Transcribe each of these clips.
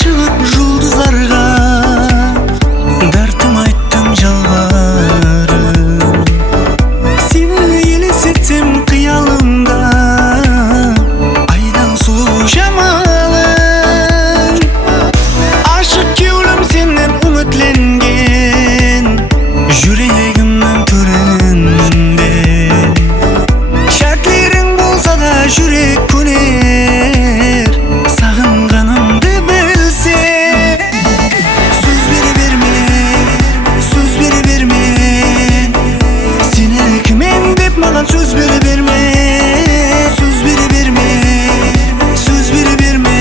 Çıkıp жұлдызларға дартым айттым жалбарым, сені елестетсем қиялымда айдан сұлу жамалың. Ашық кеулім сенен үмітленген жүрегімнің төрінде, шартлерің болса да жүрек көнер сағынғанымды. Söz biri verme, söz biri verme, söz biri verme.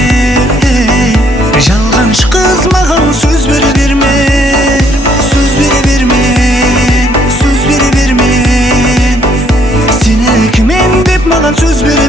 Жалғаншы қыз маған сөз бері берме, сөз бері берме, сөз бері берме. Сені кіммен деп маған сөз бері